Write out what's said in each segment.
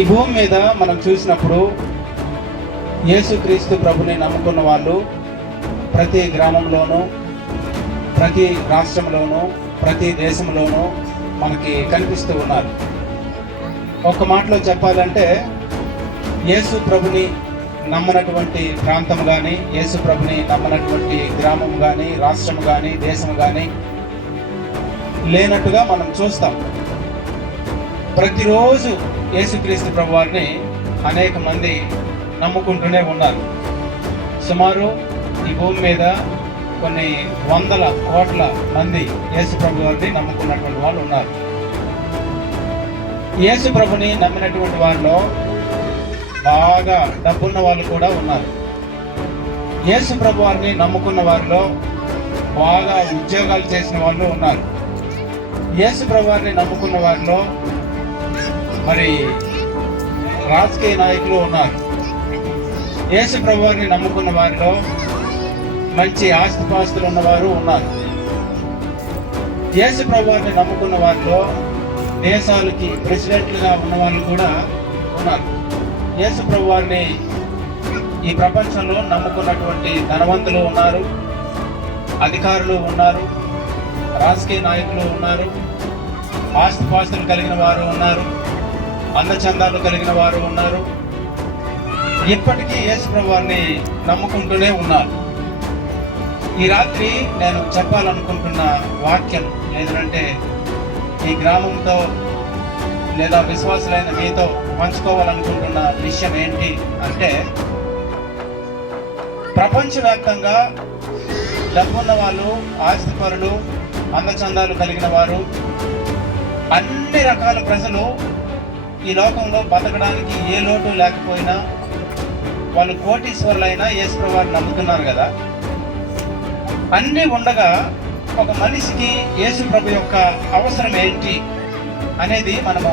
ఈ భూమి మీద మనం చూసినప్పుడు యేసుక్రీస్తు ప్రభుని నమ్ముకున్న వాళ్ళు ప్రతి గ్రామంలోనూ, ప్రతి రాష్ట్రంలోనూ, ప్రతి దేశంలోనూ మనకి కనిపిస్తూ ఉన్నారు. ఒక మాటలో చెప్పాలంటే, యేసు ప్రభుని నమ్మనటువంటి ప్రాంతం కానీ, యేసు ప్రభుని నమ్మనటువంటి గ్రామం కానీ, రాష్ట్రం కానీ, దేశం కానీ లేనట్టుగా మనం చూస్తాం. ప్రతిరోజు యేసుక్రీస్తు ప్రభు వారిని అనేక మంది నమ్ముకుంటూనే ఉన్నారు. సుమారు ఈ భూమి మీద కొన్ని వందల కోట్ల మంది యేసు ప్రభు వారిని నమ్ముకున్నటువంటి వాళ్ళు ఉన్నారు. యేసు ప్రభుని నమ్మినటువంటి వారిలో బాగా డబ్బున్న వాళ్ళు కూడా ఉన్నారు. యేసు ప్రభు వారిని నమ్ముకున్న వారిలో బాగా ఉద్యోగాలు చేసిన వాళ్ళు ఉన్నారు. యేసు ప్రభు వారిని నమ్ముకున్న వారిలో మరి రాజకీయ నాయకులు ఉన్నారు. యేసు ప్రభు వారిని నమ్ముకున్న వారిలో మంచి ఆస్తిపాస్తులు ఉన్నవారు ఉన్నారు. యేసు ప్రభు వారిని నమ్ముకున్న వారిలో దేశాలకి ప్రెసిడెంట్లుగా ఉన్న వాళ్ళు కూడా ఉన్నారు. యేసు ప్రభు వారిని ఈ ప్రపంచంలో నమ్ముకున్నటువంటి ధనవంతులు ఉన్నారు, అధికారులు ఉన్నారు, రాజకీయ నాయకులు ఉన్నారు, ఆస్తిపాస్తులు కలిగిన వారు ఉన్నారు, అందచందాలు కలిగిన వారు ఉన్నారు. ఇప్పటికీ యేసు ప్రభు వారిని నమ్ముకుంటూనే ఉన్నారు. ఈ రాత్రి నేను చెప్పాలనుకుంటున్న వాక్యం ఏంటంటే, ఈ గ్రామంతో లేదా విశ్వాసులైన మీతో పంచుకోవాలనుకుంటున్న విషయం ఏంటి అంటే, ప్రపంచవ్యాప్తంగా డబ్బున్న వాళ్ళు, ఆస్తిపరులు, అందచందాలు కలిగిన వారు, అన్ని రకాల ప్రజలు ఈ లోకంలో బతకడానికి ఏ లోటు లేకపోయినా వాళ్ళు కోటీశ్వరులైనా యేసు ప్రభు వారిని నమ్ముతున్నారు కదా. అన్నీ ఉండగా ఒక మనిషికి యేసు ప్రభు యొక్క అవసరం ఏంటి అనేది మనము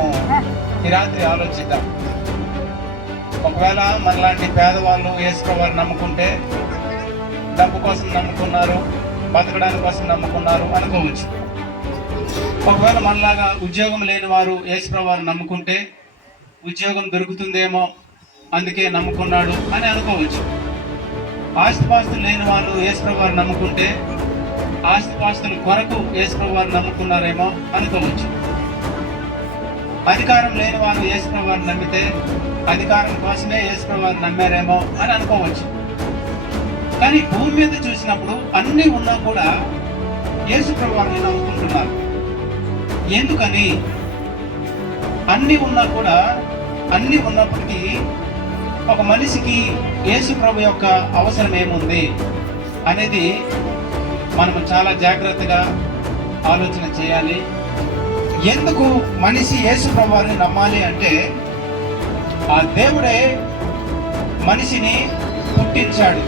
ఈ రాత్రి ఆలోచిద్దాం. ఒకవేళ మనలాంటి పేదవాళ్ళు యేసు ప్రభు వారిని నమ్ముకుంటే డబ్బు కోసం నమ్ముకున్నారు, బతకడానికి కోసం నమ్ముకున్నారు అనుకోవచ్చు. ఒకవేళ మనలాగా ఉద్యోగం లేని వారు యేసు ప్రభు వారిని నమ్ముకుంటే ఉద్యోగం దొరుకుతుందేమో అందుకే నమ్ముకున్నాడు అని అనుకోవచ్చు. ఆస్తిపాస్తులు లేని వాళ్ళు యేసు ప్రభు వారిని నమ్ముకుంటే ఆస్తిపాస్తుల కొరకు యేసు ప్రభు వారిని నమ్ముకున్నారేమో అనుకోవచ్చు. అధికారం లేని వారు యేసు ప్రభు వారిని నమ్మితే అధికారం కోసమే యేసు ప్రభు వారిని నమ్మారేమో అని అనుకోవచ్చు. కానీ భూమి మీద చూసినప్పుడు అన్నీ ఉన్నా కూడా యేసు ప్రభు వారిని నమ్ముకుంటున్నారు. ఎందుకని? అన్నీ ఉన్నా కూడా, అన్నీ ఉన్నప్పటికీ ఒక మనిషికి యేసు ప్రభు యొక్క అవసరం ఏముంది అనేది మనము చాలా జాగ్రత్తగా ఆలోచన చేయాలి. ఎందుకు మనిషి యేసు ప్రభు వారిని నమ్మాలి అంటే, ఆ దేవుడే మనిషిని పుట్టించాడు.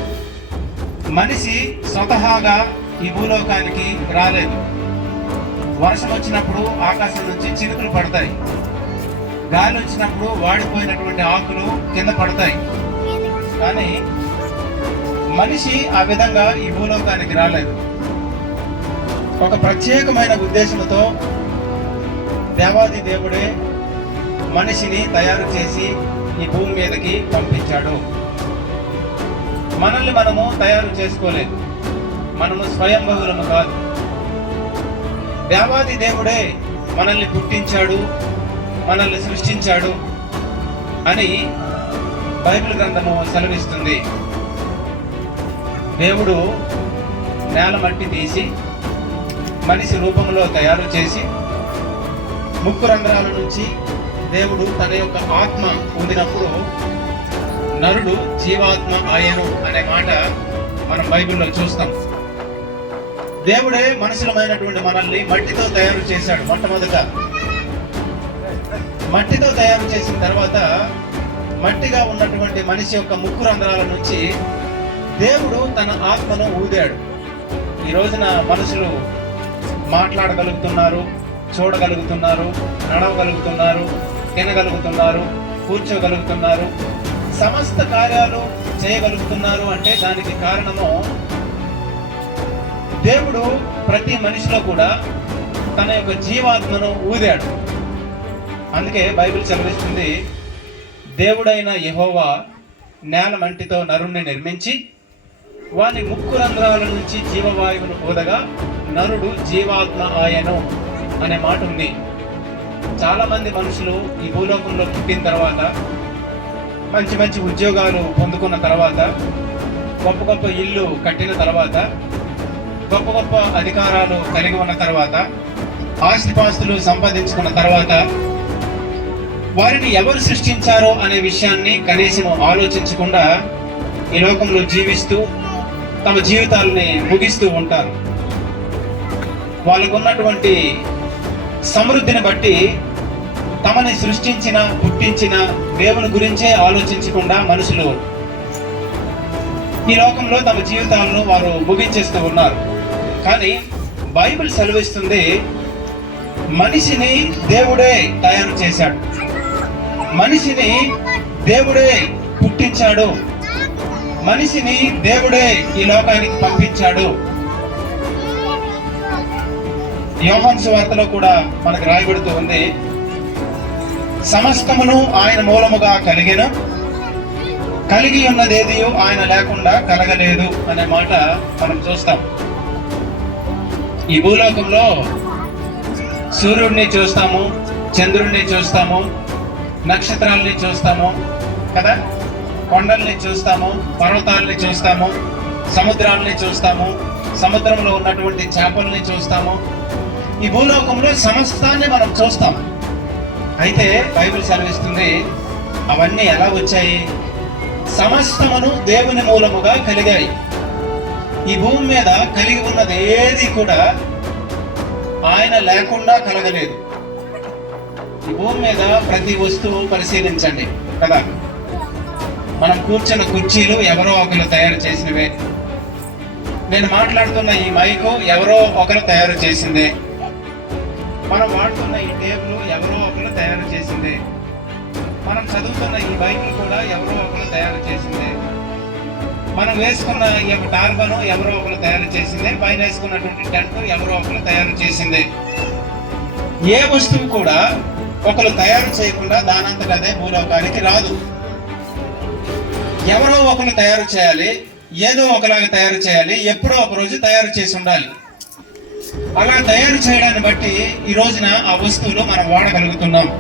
మనిషి స్వతహాగా ఈ భూలోకానికి రాలేదు. వర్షం వచ్చినప్పుడు ఆకాశం నుంచి చినుకులు పడతాయి, గాలి వచ్చినప్పుడు వాడిపోయినటువంటి ఆకులు కింద పడతాయి. కానీ మనిషి ఆ విధంగా ఈ భూలోకానికి రాలేదు. ఒక ప్రత్యేకమైన ఉద్దేశంతో దేవాది దేవుడే మనిషిని తయారు చేసి ఈ భూమి మీదకి పంపించాడు. మనల్ని మనము తయారు చేసుకోలేదు, మనము స్వయం బహుళము కాదు. దేవాది దేవుడే మనల్ని పుట్టించాడు, మనల్ని సృష్టించాడు అని బైబిల్ గ్రంథము సెలవిస్తుంది. దేవుడు నేల మట్టి తీసి మనిషి రూపంలో తయారు చేసి ముక్కు రంధ్రాల నుంచి దేవుడు తన యొక్క ఆత్మ ఊదినప్పుడు నరుడు జీవాత్మ ఆయను అనే మాట మనం బైబిల్లో చూస్తాం. దేవుడే మనుషులమైనటువంటి మనల్ని మట్టితో తయారు చేశాడు. మొట్టమొదట మట్టితో తయారు చేసిన తర్వాత మట్టిగా ఉన్నటువంటి మనిషి యొక్క ముక్కు రంధ్రాల నుంచి దేవుడు తన ఆత్మను ఊదాడు. ఈ రోజున మనుషులు మాట్లాడగలుగుతున్నారు, చూడగలుగుతున్నారు, నడవగలుగుతున్నారు, తినగలుగుతున్నారు, కూర్చోగలుగుతున్నారు, సమస్త కార్యాలు చేయగలుగుతున్నారు. అంటే దానికి కారణము దేవుడు ప్రతి మనిషిలో కూడా తన యొక్క జీవాత్మను ఊదాడు. అందుకే బైబిల్ సెలవిస్తుంది, దేవుడైన యెహోవా నేల మంటితో నరుణ్ణి నిర్మించి వాని ముక్కు రంధ్రాల నుంచి జీవవాయువును ఊదగా నరుడు జీవాత్మ ఆయను అనే మాట ఉంది. చాలా మంది మనుషులు ఈ భూలోకంలో పుట్టిన తర్వాత, మంచి మంచి ఉద్యోగాలు పొందుకున్న తర్వాత, గొప్ప గొప్ప ఇల్లు కట్టిన తర్వాత, గొప్ప గొప్ప అధికారాలు కలిగి ఉన్న తర్వాత, ఆస్తిపాస్తులు సంపాదించుకున్న తర్వాత వారిని ఎవరు సృష్టించారో అనే విషయాన్ని కనీసం ఆలోచించకుండా ఈ లోకంలో జీవిస్తూ తమ జీవితాలని ముగిస్తూ ఉంటారు. వాళ్ళకున్నటువంటి సమృద్ధిని బట్టి తమని సృష్టించిన పుట్టించిన దేవుని గురించే ఆలోచించకుండా మనుషులు ఈ లోకంలో తమ జీవితాలను వారు ముగించేస్తూ ఉన్నారు. కానీ బైబిల్ సెలవిస్తుంది, మనిషిని దేవుడే తయారు చేశాడు, మనిషిని దేవుడే పుట్టించాడు, మనిషిని దేవుడే ఈ లోకానికి పంపించాడు. యోహాను సువార్తలో కూడా మనకు రాయబడుతూ ఉంది, సమస్తమును ఆయన మూలముగా కలిగెను, కలిగి ఉన్నదేది ఆయన లేకుండా కలగలేదు అనే మాట మనం చూస్తాం. ఈ భూలోకంలో సూర్యుడిని చూస్తాము, చంద్రుడిని చూస్తాము, నక్షత్రాలని చూస్తాము కదా, కొండల్ని చూస్తాము, పర్వతాలని చూస్తాము, సముద్రాలని చూస్తాము, సముద్రంలో ఉన్నటువంటి చేపల్ని చూస్తాము. ఈ భూలోకంలో సమస్తాన్ని మనం చూస్తాం. అయితే బైబిల్ సెలవిస్తుంది, అవన్నీ ఎలా వచ్చాయి? సమస్తమును దేవుని మూలముగా కలిగాయి. ఈ భూమి మీద కలిగి ఉన్నది ఏది కూడా ఆయన లేకుండా కలగలేదు. ఈ భూమి మీద ప్రతి వస్తువు పరిశీలించండి కదా, మనం కూర్చున్న కుర్చీలు ఎవరో ఒకరు తయారు చేసినవే, నేను మాట్లాడుతున్న ఈ మైకు ఎవరో ఒకరు తయారు చేసిందే, మనం వాడుతున్న ఈ టేబుల్ ఎవరో ఒకరు తయారు చేసిందే, మనం చదువుతున్న ఈ బైబిల్ కూడా ఎవరో ఒకరు తయారు చేసిందే, మనం వేసుకున్న ఈ యొక్క టార్బను ఎవరో ఒకరు తయారు చేసిందే, పైన వేసుకున్నటువంటి టెంట్ ఎవరో ఒకరు తయారు చేసిందే. ఏ వస్తువు కూడా ఒకరు తయారు చేయకుండా దానంతట అదే భూలోకానికి రాదు. ఎవరో ఒకరు తయారు చేయాలి, ఏదో ఒకలాగా తయారు చేయాలి, ఎప్పుడో ఒక రోజు తయారు చేసి ఉండాలి. అలా తయారు చేయడాన్ని బట్టి ఈ రోజున ఆ వస్తువులు మనం వాడగలుగుతున్నాం.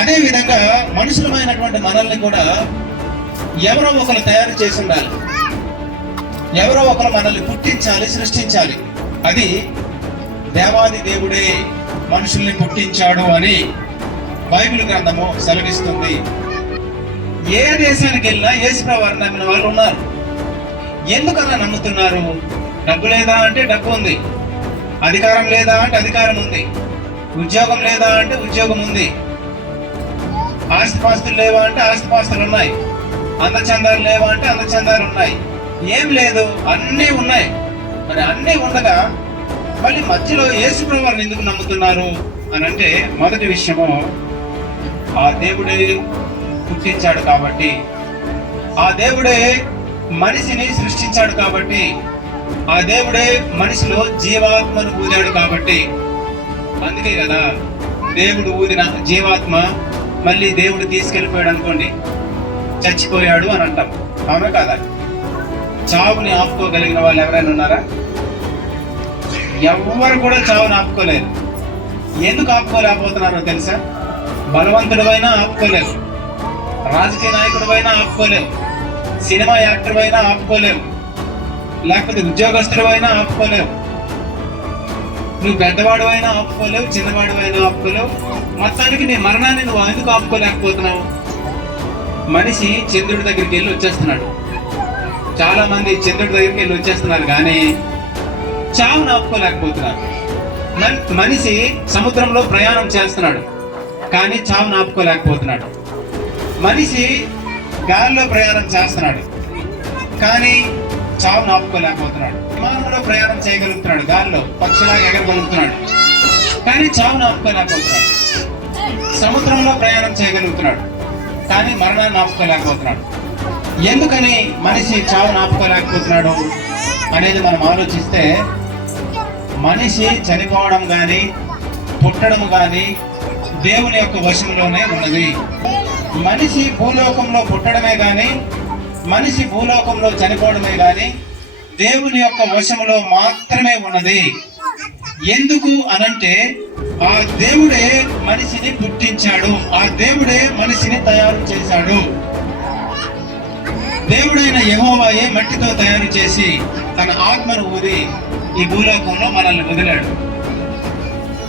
అదే విధంగా మనుషులమైనటువంటి మనల్ని కూడా ఎవరో ఒకరు తయారు చేసి ఉండాలి, ఎవరో ఒకరు మనల్ని పుట్టించాలి, సృష్టించాలి. అది దేవాది దేవుడే మనుషుల్ని పుట్టించాడు అని బైబిల్ గ్రంథము సెలవిస్తుంది. ఏ దేశానికి వెళ్ళినా యేసుప్రభువుని నమ్మిన వాళ్ళు ఉన్నారు. ఎందుకలా నమ్ముతున్నారు? డబ్బు లేదా అంటే డబ్బు ఉంది, అధికారం లేదా అంటే అధికారం ఉంది, ఉద్యోగం లేదా అంటే ఉద్యోగం ఉంది, ఆస్తిపాస్తులు లేవా అంటే ఆస్తిపాస్తులు ఉన్నాయి, అందచందాలు లేవా అంటే అందచందాలు ఉన్నాయి. ఏం లేదు, అన్నీ ఉన్నాయి. మరి అన్నీ ఉండగా మళ్ళీ మధ్యలో యేసుప్రభువుని ఎందుకు నమ్ముతున్నారు అని అంటే, మొదటి విషయము, ఆ దేవుడే పుట్టించాడు కాబట్టి, ఆ దేవుడే మనిషిని సృష్టించాడు కాబట్టి, ఆ దేవుడే మనిషిలో జీవాత్మను ఊదాడు కాబట్టి. అందుకే కదా దేవుడు ఊదిన జీవాత్మ మళ్ళీ దేవుడు తీసుకెళ్ళిపోయాడు అనుకోండి, చచ్చిపోయాడు అని అంటాం. అవునా కాదా? చావుని ఆపుకోగలిగిన వాళ్ళు ఎవరైనా ఉన్నారా? ఎవ్వరు కూడా చావుని ఆపుకోలేరు. ఎందుకు ఆపుకోలేకపోతున్నారో తెలుసా? బలవంతుడివైనా ఆపుకోలేవు, రాజకీయ నాయకుడివైనా ఆపుకోలేవు, సినిమా యాక్టర్ అయినా ఆపుకోలేవు, లేకపోతే ఉద్యోగస్తుడు అయినా ఆపుకోలేవు, నువ్వు పెద్దవాడు అయినా ఆపుకోలేవు, చిన్నవాడు అయినా ఆపుకోలేవు. మొత్తానికి నీ మరణాన్ని నువ్వు ఎందుకు ఆపుకోలేకపోతున్నావు? మనిషి చంద్రుడి దగ్గరికి వెళ్ళి వచ్చేస్తున్నాడు, చాలా మంది చంద్రుడి దగ్గరికి వెళ్ళి వచ్చేస్తున్నారు, కానీ చావును ఆపుకోలేకపోతున్నారు. మనిషి సముద్రంలో ప్రయాణం చేస్తున్నాడు, కానీ చావును ఆపుకోలేకపోతున్నాడు. మనిషి గాలిలో ప్రయాణం చేస్తున్నాడు, కానీ చావును ఆపుకోలేకపోతున్నాడు. విమానంలో ప్రయాణం చేయగలుగుతున్నాడు, గాలిలో పక్షిలాగా ఎగరగలుగుతున్నాడు, కానీ చావును ఆపుకోలేకపోతున్నాడు. సముద్రంలో ప్రయాణం చేయగలుగుతున్నాడు, కానీ మరణాన్ని ఆపుకోలేకపోతున్నాడు. ఎందుకని మనిషి చావును ఆపుకోలేకపోతున్నాడు అనేది మనం ఆలోచిస్తే, మనిషి చనిపోవడం కానీ, పుట్టడం కానీ, దేవుని యొక్క వశంలోనే ఉన్నది. మనిషి భూలోకంలో పుట్టడమే గాని, మనిషి భూలోకంలో చనిపోవడమే గాని దేవుని యొక్క వశములో మాత్రమే ఉన్నది. ఎందుకు అనంటే ఆ దేవుడే మనిషిని పుట్టించాడు, ఆ దేవుడే మనిషిని తయారు చేశాడు. దేవుడైన యెహోవాయే మట్టితో తయారు చేసి తన ఆత్మను ఊది ఈ భూలోకంలో మనల్ని వదిలాడు.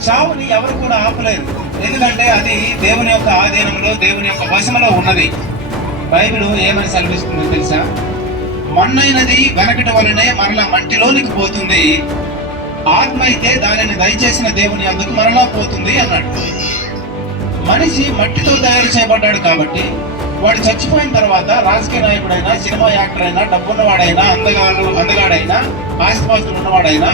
చావుని ఎవరు కూడా ఆపలేరు, ఎందుకంటే అది దేవుని యొక్క ఆధీనంలో, దేవుని యొక్క వశంలో ఉన్నది. బైబిల్ ఏమని సెలవిస్తుందో తెలుసా? మన్నైనది వెనకటి వలనే మరలా మట్టిలోనికి పోతుంది, ఆత్మ అయితే దానిని దయచేసిన దేవుని అందుకు మరలా పోతుంది అన్నాడు. మనిషి మట్టితో తయారు చేయబడ్డాడు కాబట్టి వాడు చచ్చిపోయిన తర్వాత రాజకీయ నాయకుడైనా, సినిమా యాక్టర్ అయినా, డబ్బున్నవాడైనా, అందగాడైనా, ఆస్తిపాస్తులు ఉన్నవాడైనా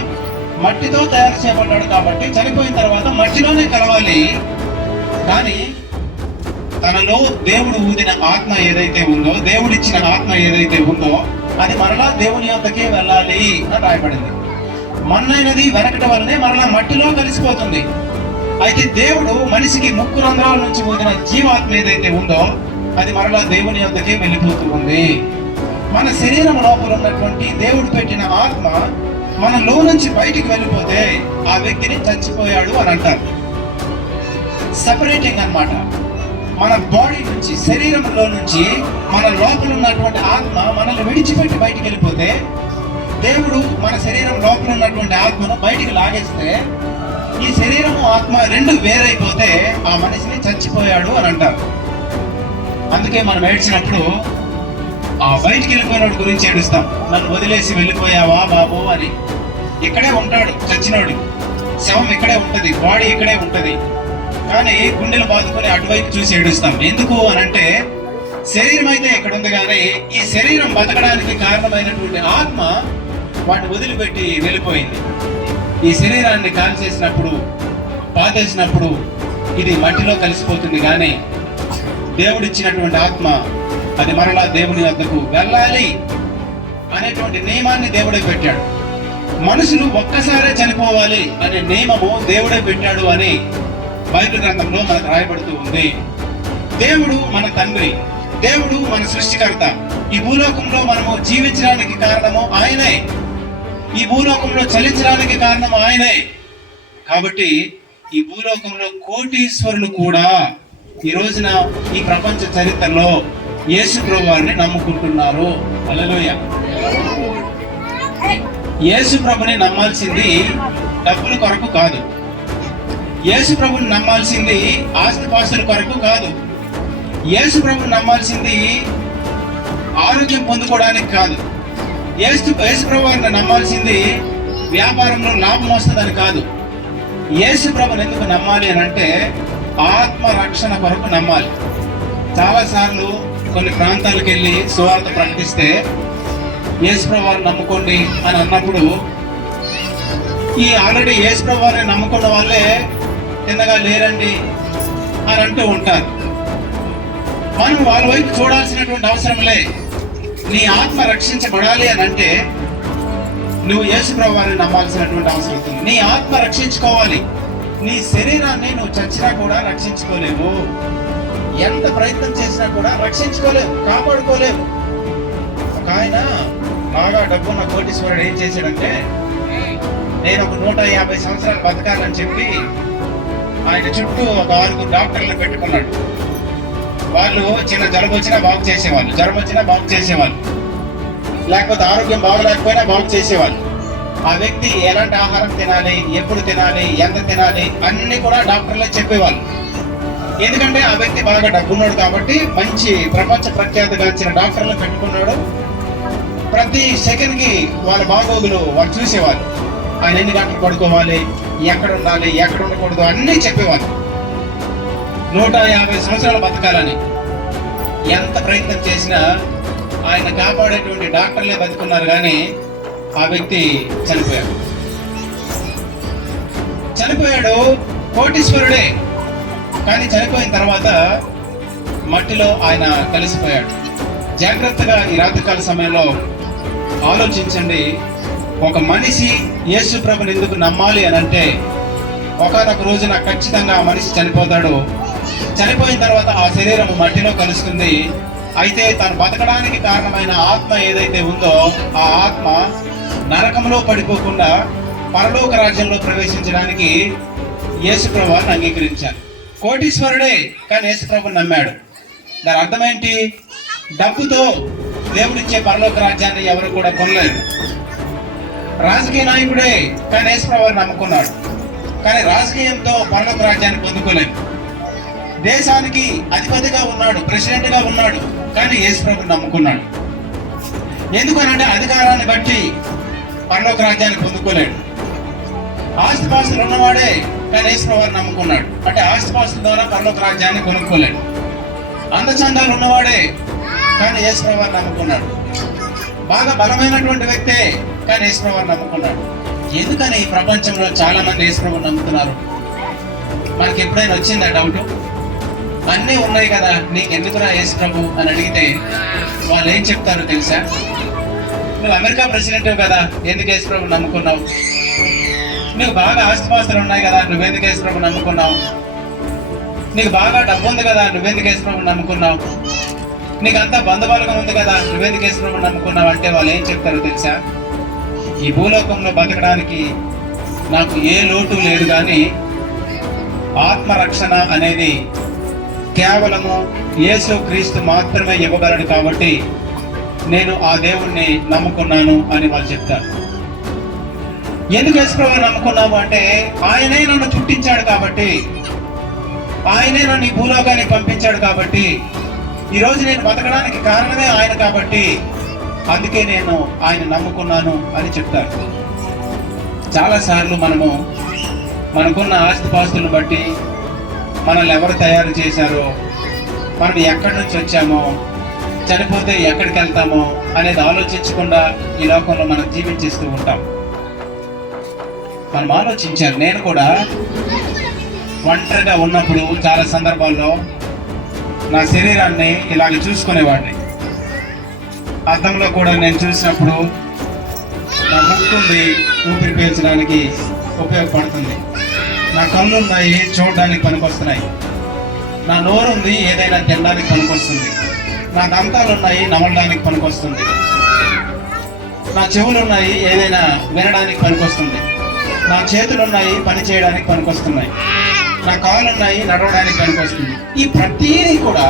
మట్టితో తయారు చేయబడ్డాడు కాబట్టి చనిపోయిన తర్వాత మట్టిలోనే కలవాలి. కానీ తనలో దేవుడు ఊదిన ఆత్మ ఏదైతే ఉందో, దేవుడిచ్చిన ఆత్మ ఏదైతే ఉందో అది మరలా దేవుని యొద్దకే వెళ్ళాలి అని రాయబడింది. మన్నైనది వెనకటి వల్లనే మరలా మట్టిలో కలిసిపోతుంది. అయితే దేవుడు మనిషికి ముక్కు రంధ్రాల నుంచి ఊదిన జీవాత్మ ఏదైతే ఉందో అది మరలా దేవుని యొద్దకే వెళ్ళిపోతూ ఉంది. మన శరీరం లోపల ఉన్నటువంటి దేవుడు పెట్టిన ఆత్మ మనలో నుంచి బయటికి వెళ్ళిపోతే ఆ వ్యక్తిని చచ్చిపోయాడు అని అంటారు. సెపరేటింగ్ అన్నమాట. మన బాడీ నుంచి, శరీరంలో నుంచి మన లోపల ఉన్నటువంటి ఆత్మ మనల్ని విడిచిపెట్టి బయటికి వెళ్ళిపోతే, దేవుడు మన శరీరం లోపల ఉన్నటువంటి ఆత్మను బయటికి లాగేస్తే, ఈ శరీరము ఆత్మ రెండు వేరైపోతే ఆ మనిషిని చచ్చిపోయాడు అని అంటారు. అందుకే మనం ఏడ్చినప్పుడు ఆ బయటికి వెళ్ళిపోయినోడు గురించి ఏడుస్తాం. నన్ను వదిలేసి వెళ్ళిపోయావా బాబు అని. ఇక్కడే ఉంటాడు చచ్చినోడు, శవం ఇక్కడే ఉంటది, బాడీ ఇక్కడే ఉంటది, కానీ గుండెలు బాదుకొని అటువైపు చూసి ఏడుస్తాం. ఎందుకు అనంటే శరీరం అయితే ఇక్కడ ఉంది, కానీ ఈ శరీరం బతకడానికి కారణమైనటువంటి ఆత్మ వాటిని వదిలిపెట్టి వెళ్ళిపోయింది. ఈ శరీరాన్ని కాల్ చేసినప్పుడు, పాతేసినప్పుడు ఇది మట్టిలో కలిసిపోతుంది, కానీ దేవుడిచ్చినటువంటి ఆత్మ అది మరలా దేవుని వద్దకు వెళ్ళాలి అనేటువంటి నియమాన్ని దేవుడే పెట్టాడు. మనుషులు ఒక్కసారే చనిపోవాలి అనే నియమము దేవుడే పెట్టాడు అని బైబిల్ గ్రంథంలో మనకు రాయబడుతూ ఉంది. దేవుడు మన తండ్రి, దేవుడు మన సృష్టికర్త. ఈ భూలోకంలో మనము జీవించడానికి కారణము ఆయనే, ఈ భూలోకంలో చలించడానికి కారణం ఆయనే. కాబట్టి ఈ భూలోకంలో కోటీశ్వరులు కూడా ఈ రోజున ఈ ప్రపంచ చరిత్రలో యేసు ప్రభువుని నమ్ముకుంటున్నారు. హల్లెలూయా. యేసు ప్రభుని నమ్మాల్సింది డబ్బుల కొరకు కాదు, యేసు ప్రభుని నమ్మాల్సింది ఆస్తిపాస్తుల కొరకు కాదు, యేసు ప్రభుని నమ్మాల్సింది ఆరోగ్యం పొందుకోవడానికి కాదు, యేసు ప్రభుని నమ్మాల్సింది వ్యాపారంలో లాభం వస్తుందని కాదు. యేసు ప్రభుని ఎందుకు నమ్మాలి అని అంటే ఆత్మ రక్షణ కొరకు నమ్మాలి. చాలాసార్లు కొన్ని ప్రాంతాలకు వెళ్ళి సువార్త ప్రకటిస్తే యేసు ప్రభువుని నమ్ముకోండి అని అన్నప్పుడు ఈ ఆల్రెడీ యేసు ప్రభువుని నమ్ముకున్న వాళ్ళే తిన్నగా లేరండి అని అంటూ ఉంటారు. మనం వాళ్ళ వైపు చూడాల్సినటువంటి అవసరంలే. నీ ఆత్మ రక్షించబడాలి అని అంటే నువ్వు యేసు ప్రభువుని నమ్మాల్సినటువంటి అవసరం ఉంటుంది. నీ ఆత్మ రక్షించుకోవాలి. నీ శరీరాన్ని నువ్వు చచ్చినా కూడా రక్షించుకోలేవు, ఎంత ప్రయత్నం చేసినా కూడా రక్షించుకోలేవు, కాపాడుకోలేవు. ఒక ఆయన బాగా డబ్బున్న కోటీశ్వరుడు ఏం చేశాడంటే, నేను ఒక 150 సంవత్సరాలు బతకాలని చెప్పి ఆయన చుట్టూ ఒక 6 డాక్టర్లు పెట్టుకున్నాడు. వాళ్ళు చిన్న జలుబు వచ్చినా బాగు చేసేవాళ్ళు, జ్వరం వచ్చినా బాగు చేసేవాళ్ళు, లేకపోతే ఆరోగ్యం బాగలేకపోయినా బాగు చేసేవాళ్ళు. ఆ వ్యక్తి ఎలాంటి ఆహారం తినాలి, ఎప్పుడు తినాలి, ఎంత తినాలి అన్ని కూడా డాక్టర్లే చెప్పేవాళ్ళు. ఎందుకంటే ఆ వ్యక్తి బాగా డబ్బున్నాడు కాబట్టి మంచి ప్రపంచ ప్రఖ్యాతిగాంచిన డాక్టర్లు పెట్టుకున్నాడు. ప్రతి సెకండ్ కి వాళ్ళ బాగోగులు వాళ్ళు చూసేవాళ్ళు. ఆయన ఎన్ని గంటలు పడుకోవాలి, ఎక్కడ ఉండాలి, ఎక్కడ ఉండకూడదు అన్నీ చెప్పేవాళ్ళు. 150 సంవత్సరాలు బతకాలని ఎంత ప్రయత్నం చేసినా ఆయన కాపాడేటువంటి డాక్టర్లే బతుకున్నారు, కానీ ఆ వ్యక్తి చనిపోయాడు. కోటీశ్వరుడే, కానీ చనిపోయిన తర్వాత మట్టిలో ఆయన కలిసిపోయాడు. జాగ్రత్తగా ఈ రాత్రికాల సమయంలో ఆలోచించండి. ఒక మనిషి యేసు ప్రభుని ఎందుకు నమ్మాలి అని అంటే ఒకానొక రోజున ఖచ్చితంగా ఆ మనిషి చనిపోతాడు. చనిపోయిన తర్వాత ఆ శరీరం మట్టిలో కలుస్తుంది. అయితే తను బతకడానికి కారణమైన ఆత్మ ఏదైతే ఉందో ఆ ఆత్మ నరకంలో పడిపోకుండా పరలోక రాజ్యంలో ప్రవేశించడానికి యేసుప్రభు వారిని అంగీకరించారు. కోటీశ్వరుడే కానీ యేసుప్రభుని నమ్మాడు. దాని అర్థం ఏంటి? డబ్బుతో దేవుడిచ్చే పరలోక రాజ్యాన్ని ఎవరు కూడా కొనలేరు. రాజకీయ నాయకుడే కానీ యేసుప్రభు వారిని నమ్ముకున్నాడు. కానీ రాజకీయంతో పరలోక రాజ్యాన్ని పొందుకోలేదు. దేశానికి అధిపతిగా ఉన్నాడు, ప్రెసిడెంట్గా ఉన్నాడు, కానీ యేసుప్రభుని నమ్ముకున్నాడు. ఎందుకనంటే అధికారాన్ని బట్టి పరలోక రాజ్యాన్ని పొందుకోలేడు. ఆస్తిపాస్తులు ఉన్నవాడే కానీ యేసుప్రభుని నమ్ముకున్నాడు. అంటే ఆస్తిపాస్తుల ద్వారా పరలోక రాజ్యాన్ని కొనుక్కోలేడు. అందచందాలు ఉన్నవాడే కానీ యేసుప్రభుని నమ్ముకున్నాడు. బాగా బలమైనటువంటి వ్యక్తే కానీ యేసుప్రభుని నమ్ముకున్నాడు. ఎందుకని ఈ ప్రపంచంలో చాలా మంది యేసుప్రభుని నమ్ముతున్నారు? మనకి ఎప్పుడైనా వచ్చిందా డౌట్? అన్నీ ఉన్నాయి కదా, నీకు ఎందుకురా యేసుప్రభు అని అడిగితే వాళ్ళు ఏం చెప్తారో తెలుసా? నువ్వు అమెరికా ప్రెసిడెంట్ కదా, ఎందుకు యేసుప్రభుని నమ్ముకున్నావు? నీకు బాగా ఆస్తిపాస్తులు ఉన్నాయి కదా, నువ్వెందుకు యేసుప్రభుని నమ్ముకున్నావు? నీకు బాగా డబ్బు ఉంది కదా, నువ్వెందుకు యేసుప్రభుని నమ్ముకున్నావు? నీకు అంతా బంధుబలగం ఉంది కదా, నువ్వెందుకు యేసుప్రభుని నమ్ముకున్నావు అంటే వాళ్ళు ఏం చెప్తారో తెలుసా? ఈ భూలోకంలో బతకడానికి నాకు ఏ లోటు లేదు, కానీ ఆత్మరక్షణ అనేది కేవలము యేసు క్రీస్తు మాత్రమే ఇవ్వగలడు, కాబట్టి నేను ఆ దేవుణ్ణి నమ్ముకున్నాను అని వాళ్ళు చెప్తారు. ఎందుకు యేసుప్రభుని నమ్ముకున్నాము అంటే ఆయనే నన్ను పుట్టించాడు కాబట్టి, ఆయనే నన్ను ఈ భూలోకానికి పంపించాడు కాబట్టి, ఈరోజు నేను బతకడానికి కారణమే ఆయన కాబట్టి, అందుకే నేను ఆయన నమ్ముకున్నాను అని చెప్తారు. చాలాసార్లు మనకున్న ఆస్తిపాస్తులను బట్టి, మనల్ని ఎవరు తయారు చేశారో, మనం ఎక్కడి నుంచి వచ్చామో, చనిపోతే ఎక్కడికి వెళ్తామో అనేది ఆలోచించకుండా ఈ లోకంలో మనం జీవించేస్తూ ఉంటాం. మనం ఆలోచించాలి. నేను కూడా ఒంటరిగా ఉన్నప్పుడు చాలా సందర్భాల్లో నా శరీరాన్ని ఇలాగ చూసుకునేవాడిని. అద్దంలో కూడా నేను చూసినప్పుడు నా ముక్కుంది ఊపిరి పీల్చడానికి ఉపయోగపడుతుంది, నా కళ్ళు ఉన్నాయి చూడడానికి పనికొస్తున్నాయి, నా నోరు ఉంది ఏదైనా తినడానికి పనికొస్తుంది, నా దంతాలు ఉన్నాయి నమలడానికి పనికొస్తుంది, నా చెవులు ఉన్నాయి ఏదైనా వినడానికి పనికొస్తుంది, నా చేతులు ఉన్నాయి పని చేయడానికి పనికొస్తున్నాయి, నా కాళ్ళు ఉన్నాయి నడవడానికి పనికొస్తుంది. ఈ ప్రతిదీ కూడా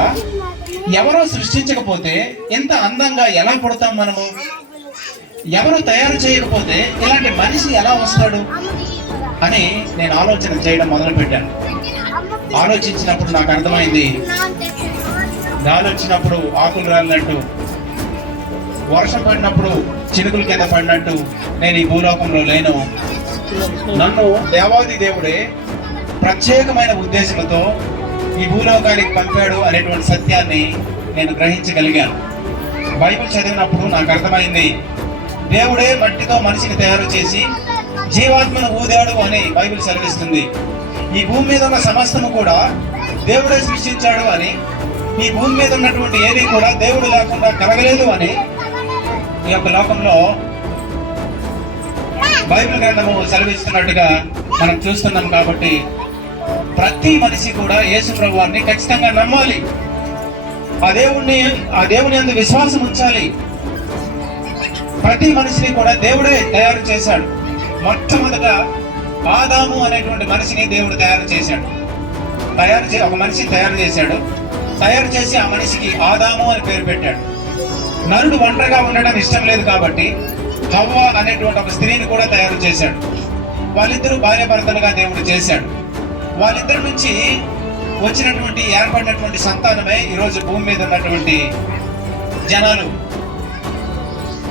ఎవరో సృష్టించకపోతే ఇంత అందంగా ఎలా పుడతాం మనము? ఎవరు తయారు చేయకపోతే ఇలాంటి మనిషి ఎలా వస్తాడు అని నేను ఆలోచన చేయడం మొదలుపెట్టాను. ఆలోచించినప్పుడు నాకు అర్థమైంది, గాలి వచ్చినప్పుడు ఆకులు రాలినట్టు, వర్షం పడినప్పుడు చినుకుల కింద పడినట్టు నేను ఈ భూలోకంలో లేను. నన్ను దేవాది దేవుడే ప్రత్యేకమైన ఉద్దేశంతో ఈ భూలోకానికి పంపాడు అనేటువంటి సత్యాన్ని నేను గ్రహించగలిగాను. బైబిల్ చదివినప్పుడు నాకు అర్థమైంది, దేవుడే మట్టితో మనిషిని తయారు చేసి జీవాత్మను ఊదాడు అని బైబిల్ సెలవిస్తుంది. ఈ భూమి మీద ఉన్న సమస్తము కూడా దేవుడే సృష్టించాడు అని, ఈ భూమి మీద ఉన్నటువంటి ఏది కూడా దేవుడు లేకుండా కలగలేదు అని ఈ యొక్క లోకంలో బైబిల్ గ్రంథము సెలవిస్తున్నట్టుగా మనం చూస్తున్నాం. కాబట్టి ప్రతి మనిషి కూడా యేసు ప్రభువాన్ని ఖచ్చితంగా నమ్మాలి. ఆ దేవుని యందు విశ్వాసం ఉంచాలి. ప్రతి మనిషిని కూడా దేవుడే తయారు చేశాడు. మొట్టమొదట ఆదాము అనేటువంటి మనిషిని దేవుడు తయారు చేశాడు. ఒక మనిషిని తయారు చేశాడు. తయారు చేసి ఆ మనిషికి ఆదాము అని పేరు పెట్టాడు. నరుడు ఒంటరిగా ఉండడం ఇష్టం లేదు కాబట్టి హవ్వ అనేటువంటి ఒక స్త్రీని కూడా తయారు చేశాడు. వాళ్ళిద్దరూ భార్య భర్తలుగా దేవుడు చేశాడు. వాళ్ళిద్దరి నుంచి వచ్చినటువంటి ఏర్పడినటువంటి సంతానమే ఈరోజు భూమి మీద ఉన్నటువంటి జనాలు.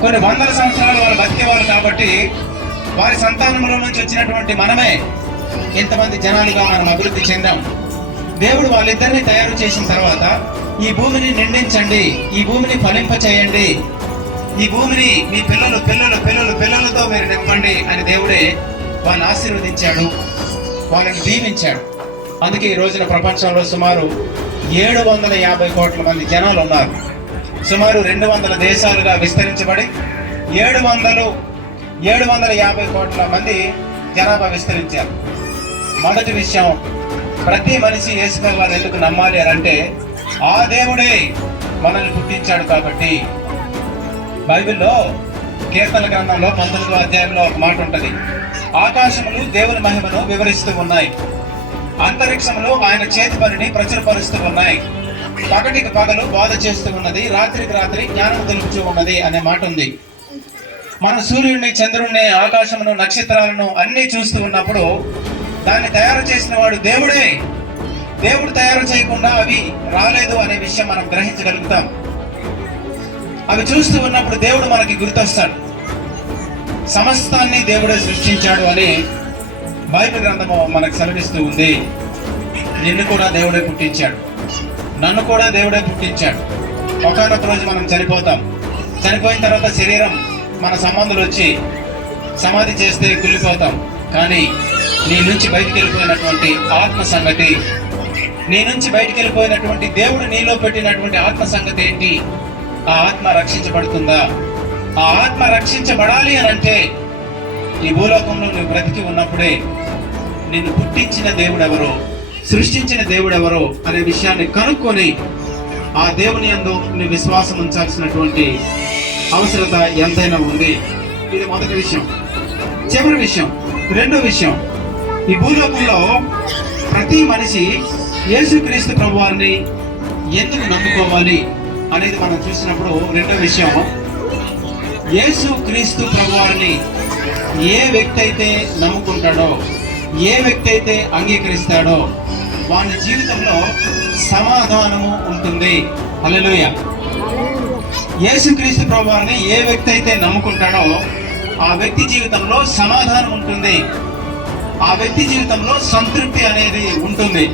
కొన్ని వందల సంవత్సరాలు వాళ్ళు బతికేవాళ్ళు కాబట్టి వారి సంతానంలో నుంచి వచ్చినటువంటి మనమే ఇంతమంది జనాలుగా మనం అభివృద్ధి చెందాం. దేవుడు వాళ్ళిద్దరిని తయారు చేసిన తర్వాత ఈ భూమిని నిండించండి, ఈ భూమిని ఫలింప చేయండి, ఈ భూమిని మీ పిల్లలు పిల్లలు పిల్లలు పిల్లలతో మీరు నింపండి అని దేవుడే వాళ్ళని ఆశీర్వదించాడు, వాళ్ళని దీవించాడు. అందుకే ఈ రోజున ప్రపంచంలో సుమారు 750 కోట్ల మంది జనాలు ఉన్నారు. సుమారు 200 దేశాలుగా విస్తరించబడి 750 కోట్ల మంది జనాభా విస్తరించారు. మొదటి విషయం, ప్రతి మనిషి యేసు ప్రభువుని ఎందుకు నమ్మాలి అని అంటే, ఆ దేవుడే మనల్ని పుట్టించాడు కాబట్టి. బైబిల్లో కీర్తన గ్రంథంలో 19వ అధ్యాయంలో ఒక మాట ఉంటది, ఆకాశములు దేవుని మహిమను వివరిస్తూ ఉన్నాయి, అంతరిక్షములు ఆయన చేతి పనిని ప్రచురపరుస్తూ ఉన్నాయి, పగటికి పగలు బోధ చేస్తూ ఉన్నది, రాత్రికి రాత్రి జ్ఞానం తెలుపుతూ ఉన్నది అనే మాట ఉంది. మన సూర్యుడిని, చంద్రుడిని, ఆకాశమును, నక్షత్రాలను అన్ని చూస్తూ ఉన్నప్పుడు దాన్ని తయారు చేసిన వాడు దేవుడే. దేవుడు తయారు చేయకుండా అవి రాలేదు అనే విషయం మనం గ్రహించగలుగుతాం. అవి చూస్తూ ఉన్నప్పుడు దేవుడు మనకి గుర్తొస్తాడు. సమస్తాన్ని దేవుడే సృష్టించాడు అని బైబిల్ గ్రంథము మనకు సెలవిస్తూ ఉంది. నిన్ను కూడా దేవుడే పుట్టించాడు, నన్ను కూడా దేవుడే పుట్టించాడు. ఒకనొక రోజు మనం చనిపోతాం. చనిపోయిన తర్వాత శరీరం, మన సంబంధులు వచ్చి సమాధి చేస్తే కుళ్ళిపోతాం. కానీ నీ నుంచి బయటికి వెళ్ళిపోయినటువంటి ఆత్మ సంగతి, నీ నుంచి బయటికి వెళ్ళిపోయినటువంటి దేవుడు నీలో పెట్టినటువంటి ఆత్మ సంగతి ఏంటి? ఆ ఆత్మ రక్షించబడుతుందా? ఆ ఆత్మ రక్షించబడాలి అని అంటే ఈ భూలోకంలో నువ్వు బ్రతికి ఉన్నప్పుడే నిన్ను పుట్టించిన దేవుడెవరో, సృష్టించిన దేవుడెవరో అనే విషయాన్ని కనుక్కొని ఆ దేవుని యందు నువ్వు విశ్వాసం ఉంచాల్సినటువంటి అవసరత ఎంతైనా ఉంది. ఇది మొదటి విషయం. చివరి విషయం, రెండో విషయం, ఈ భూలోకంలో ప్రతి మనిషి యేసుక్రీస్తు ప్రభువారిని ఎందుకు నమ్ముకోవాలి అనేది మనం చూసినప్పుడు రెండో విషయం, యేసుక్రీస్తు ప్రభువారిని ఏ వ్యక్తి అయితే నమ్ముకుంటాడో, ఏ వ్యక్తి అయితే అంగీకరిస్తాడో వాని జీవితంలో సమాధానము ఉంటుంది. హల్లెలూయా. యేసుక్రీస్తు ప్రభువారిని ఏ వ్యక్తి అయితే నమ్ముకుంటాడో ఆ వ్యక్తి జీవితంలో సమాధానం ఉంటుంది, ఆ వ్యక్తి జీవితంలో సంతృప్తి అనేది ఉంటుంది.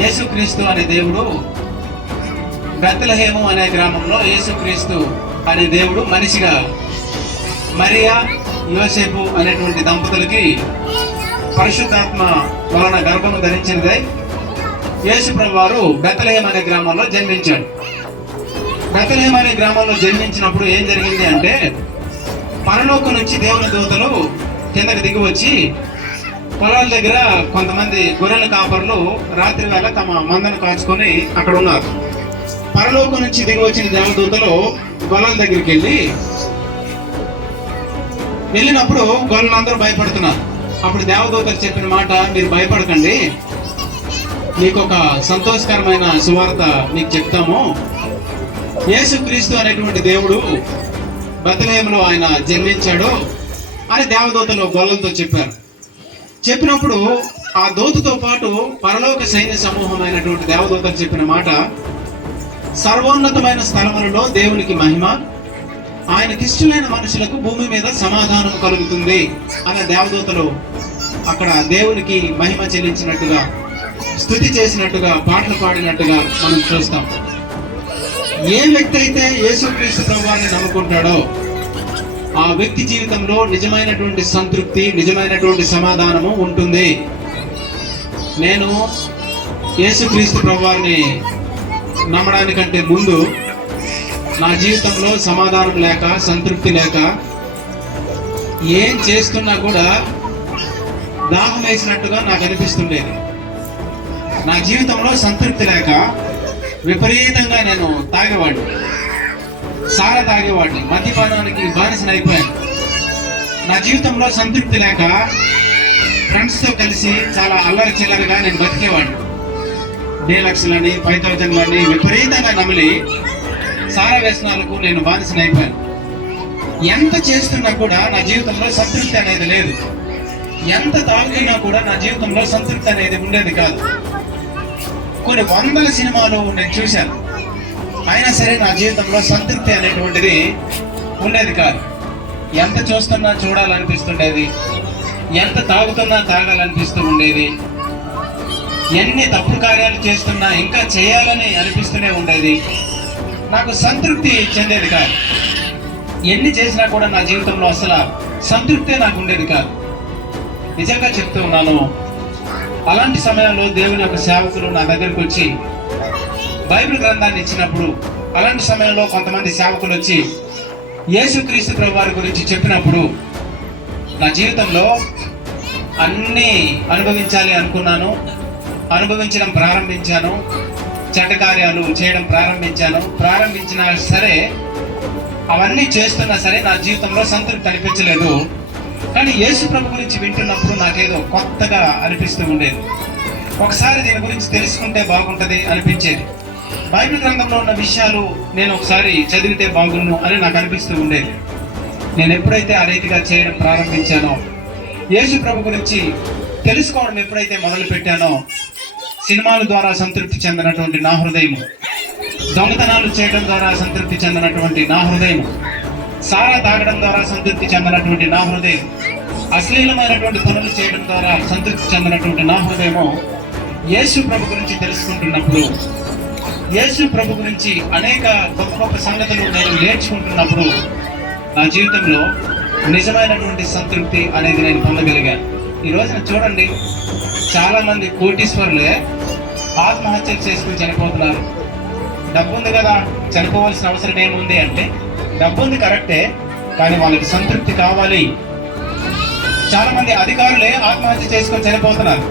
యేసుక్రీస్తు అనే దేవుడు, బెత్లెహేము అనే గ్రామంలో యేసుక్రీస్తు అనే దేవుడు మనిషిగా మరియా, యోసేపు అనేటువంటి దంపతులకి పరిశుద్ధాత్మ వలన గర్భము ధరించినదై యేసు ప్రభువారు బెత్లెహేము అనే గ్రామంలో జన్మించాడు. బెత్లెహేము అనే గ్రామంలో జన్మించినప్పుడు ఏం జరిగింది అంటే, పరలోకం నుంచి దేవుని దూతలు కిందకి దిగి వచ్చి పొలాల దగ్గర కొంతమంది గొర్రెల కాపర్లు రాత్రి వేళ తమ మందను కాచుకొని అక్కడ ఉన్నారు. పరలోకం నుంచి దిగి వచ్చిన దేవదూతలు గొర్రెల దగ్గరికి వెళ్ళినప్పుడు గొర్రెలందరూ భయపడుతున్నారు. అప్పుడు దేవదూతలు చెప్పిన మాట, మీరు భయపడకండి, మీకు ఒక సంతోషకరమైన సువార్త మీకు చెప్తాము. యేసుక్రీస్తు అనేటువంటి దేవుడు బెత్లెహేములో ఆయన జన్మించాడు అని దేవదూతలు గొర్రెలతో చెప్పారు. చెప్పినప్పుడు ఆ దూతతో పాటు పరలోక సైన్య సమూహమైనటువంటి దేవదూతలు చెప్పిన మాట, సర్వోన్నతమైన స్థలములలో దేవునికి మహిమ, ఆయనకిష్టమైన మనుషులకు భూమి మీద సమాధానం కలుగుతుంది అనే దేవదూతలు అక్కడ దేవునికి మహిమ చెల్లించినట్టుగా, స్తుతి చేసినట్టుగా, పాటలు పాడినట్టుగా మనం చూస్తాం. ఏ వ్యక్తి అయితే యేసుక్రీస్తు ప్రభువాన్ని నమ్ముకుంటాడో ఆ వ్యక్తి జీవితంలో నిజమైనటువంటి సంతృప్తి, నిజమైనటువంటి సమాధానము ఉంటుంది. నేను యేసుక్రీస్తు ప్రభువాన్ని నమ్మడానికంటే ముందు నా జీవితంలో సమాధానం లేక, సంతృప్తి లేక, ఏం చేస్తున్నా కూడా దాహం వేసినట్టుగా నాకు అనిపిస్తుండేది. నా జీవితంలో సంతృప్తి లేక విపరీతంగా నేను తాగేవాడిని, సారా తాగేవాడిని, మద్యపానానికి బానిసనైపోయాను. నా జీవితంలో సంతృప్తి లేక ఫ్రెండ్స్తో కలిసి చాలా అల్లరి చిల్లరగా నేను బతికేవాడిని. డీలక్స్లని, 5000 విపరీతంగా నమిలి సారా వ్యసనాలకు నేను బానిసనైపోయాను. ఎంత చేస్తున్నా కూడా నా జీవితంలో సంతృప్తి అనేది లేదు. ఎంత తాగుతున్నా కూడా నా జీవితంలో సంతృప్తి అనేది ఉండేది కాదు. కొన్ని వందల సినిమాలు నేను చూశాను, అయినా సరే నా జీవితంలో సంతృప్తి అనేటువంటిది ఉండేది కాదు. ఎంత చూస్తున్నా చూడాలనిపిస్తుండేది, ఎంత తాగుతున్నా తాగాలనిపిస్తూ ఉండేది, ఎన్ని తప్పుడు కార్యాలు చేస్తున్నా ఇంకా చేయాలని అనిపిస్తూనే ఉండేది. నాకు సంతృప్తి చెందేది కాదు. ఎన్ని చేసినా కూడా నా జీవితంలో అసలు సంతృప్తే నాకు ఉండేది కాదు. నిజంగా చెప్తూ ఉన్నాను. అలాంటి సమయంలో దేవుని యొక్క సేవకులు నా దగ్గరికి వచ్చి బైబిల్ గ్రంథాన్ని ఇచ్చినప్పుడు, అలాంటి సమయంలో కొంతమంది సేవకులు వచ్చి యేసుక్రీస్తు ప్రభువారి గురించి చెప్పినప్పుడు నా జీవితంలో అన్నీ అనుభవించాలి అనుకున్నాను, అనుభవించడం ప్రారంభించాను, చెడ్డ కార్యాలు చేయడం ప్రారంభించినా సరే, అవన్నీ చేస్తున్నా సరే నా జీవితంలో సంతృప్తి అనిపించలేదు. కానీ యేసు ప్రభు గురించి వింటున్నప్పుడు నాకేదో కొత్తగా అనిపిస్తూ ఉండేది. ఒకసారి దీని గురించి తెలుసుకుంటే బాగుంటుంది అనిపించేది. బైబిల్ గ్రంథంలో ఉన్న విషయాలు నేను ఒకసారి చదివితే బాగుండు అని నాకు అనిపిస్తూ ఉండేది. నేను ఎప్పుడైతే ఆ రీతిగా చేయడం ప్రారంభించానో, యేసు ప్రభు గురించి తెలుసుకోవడం ఎప్పుడైతే మొదలు పెట్టానో, సినిమాల ద్వారా సంతృప్తి చెందినటువంటి నా హృదయం, దొంగతనాలు చేయడం ద్వారా సంతృప్తి చెందినటువంటి నా హృదయం, సారా తాగడం ద్వారా సంతృప్తి చెందినటువంటి నా హృదయం, అశ్లీలమైనటువంటి పనులు చేయడం ద్వారా సంతృప్తి చెందినటువంటి నా హృదయము యేసు ప్రభు గురించి తెలుసుకుంటున్నప్పుడు, యేసు ప్రభు గురించి అనేక గొప్ప గొప్ప సంగతులు నేను నేర్చుకుంటున్నప్పుడు నా జీవితంలో నిజమైనటువంటి సంతృప్తి అనేది నేను పొందగలిగాను. ఈ రోజున చూడండి, చాలా మంది కోటీశ్వరులే ఆత్మహత్యలు చేసుకుని చనిపోతున్నారు. డబ్బు ఉంది కదా, చనిపోవాల్సిన అవసరం ఏముంది అంటే, డబ్బు ఉంది కరెక్టే, కానీ వాళ్ళకి సంతృప్తి కావాలి. చాలా మంది అధికారులే ఆత్మహత్య చేసుకొని చనిపోతున్నారు.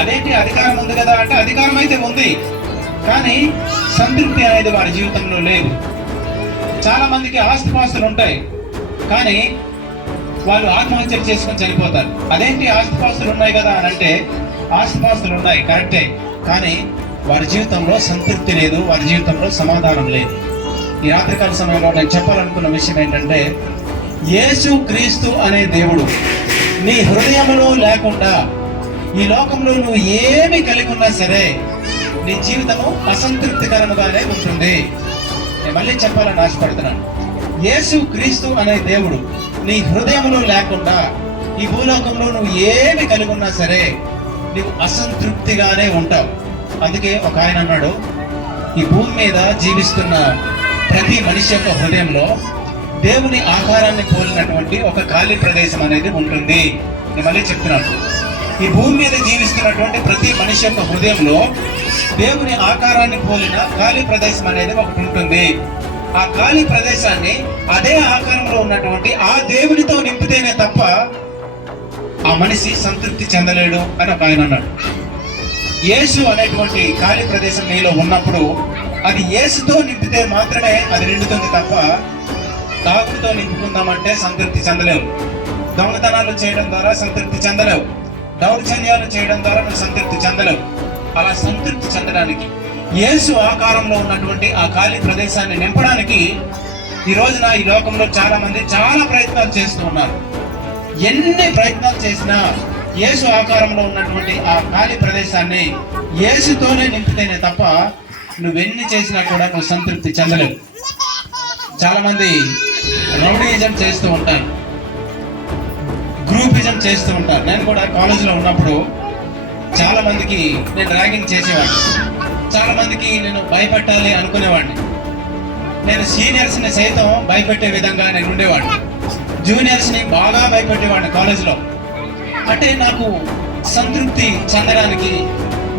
అదేంటి, అధికారం ఉంది కదా అంటే, అధికారం అయితే ఉంది, కానీ సంతృప్తి అనేది వారి జీవితంలో లేదు. చాలా మందికి ఆస్తిపాస్తులు ఉంటాయి, కానీ వాళ్ళు ఆత్మహత్యలు చేసుకొని చనిపోతారు. అదేంటి, ఆస్తిపాస్తులు ఉన్నాయి కదా అని అంటే, ఆస్తిపాస్తులు ఉన్నాయి కరెక్టే, కానీ వారి జీవితంలో సంతృప్తి లేదు, వారి జీవితంలో సమాధానం లేదు. ఈ రాత్రికాల సమయంలో నేను చెప్పాలనుకున్న విషయం ఏంటంటే, యేసు క్రీస్తు అనే దేవుడు నీ హృదయంలో లేకుండా ఈ లోకంలో నువ్వు ఏమి కలిగి ఉన్నా సరే నీ జీవితము అసంతృప్తికరముగానే ఉంటుంది. నేను మళ్ళీ చెప్పాలని ఆశపడుతున్నాను. యేసు క్రీస్తు అనే దేవుడు నీ హృదయంలో లేకుండా ఈ భూలోకంలో నువ్వు ఏమి కలిగి ఉన్నా సరే నువ్వు అసంతృప్తిగానే ఉంటావు. అందుకే ఒక ఆయన అన్నాడు, ఈ భూమి మీద జీవిస్తున్న ప్రతి మనిషి యొక్క హృదయంలో దేవుని ఆకారాన్ని పోలినటువంటి ఒక ఖాళీ ప్రదేశం అనేది ఉంటుంది. నేను మళ్ళీ చెప్తున్నాను, ఈ భూమి మీద జీవిస్తున్నటువంటి ప్రతి మనిషి యొక్క హృదయంలో దేవుని ఆకారాన్ని పోలిన ఖాళీ ప్రదేశం అనేది ఒకటి ఉంటుంది. ఆ ఖాళీ ప్రదేశాన్ని అదే ఆకారంలో ఉన్నటువంటి ఆ దేవునితో నింపితేనే తప్ప ఆ మనిషి సంతృప్తి చెందలేడు అని ఒక ఆయన అన్నాడు. యేసు అనేటువంటి ఖాళీ ప్రదేశం నీలో ఉన్నప్పుడు అది యేసుతో నింపితే మాత్రమే అది నిండుతుంది తప్ప తాగుడుతో నింపుకుందామంటే సంతృప్తి చెందలేవు. దొంగతనాలు చేయడం ద్వారా సంతృప్తి చెందలేవు. దౌర్జన్యాలు చేయడం ద్వారా నువ్వు సంతృప్తి చెందలేవు. అలా సంతృప్తి చెందడానికి యేసు ఆకారంలో ఉన్నటువంటి ఆ ఖాళీ ప్రదేశాన్ని నింపడానికి ఈ రోజున ఈ లోకంలో చాలా మంది చాలా ప్రయత్నాలు చేస్తూ ఉన్నారు. ఎన్ని ప్రయత్నాలు చేసినా యేసు ఆకారంలో ఉన్నటువంటి ఆ ఖాళీ ప్రదేశాన్ని యేసుతోనే నింపితేనే తప్ప నువ్వెన్ని చేసినా కూడా నువ్వు సంతృప్తి చెందలేవు. చాలా మంది రౌడీయిజం చేస్తూ ఉంటారు, గ్రూపిజం చేస్తూ ఉంటారు. నేను కూడా కాలేజీలో ఉన్నప్పుడు చాలా మందికి నేను ర్యాగింగ్ చేసేవాడిని, చాలా మందికి నేను భయపెట్టాలి అనుకునేవాడిని. నేను సీనియర్స్ని సైతం భయపెట్టే విధంగా నేను ఉండేవాడిని, జూనియర్స్ని బాగా భయపెట్టేవాడిని కాలేజీలో. అంటే నాకు సంతృప్తి చెందడానికి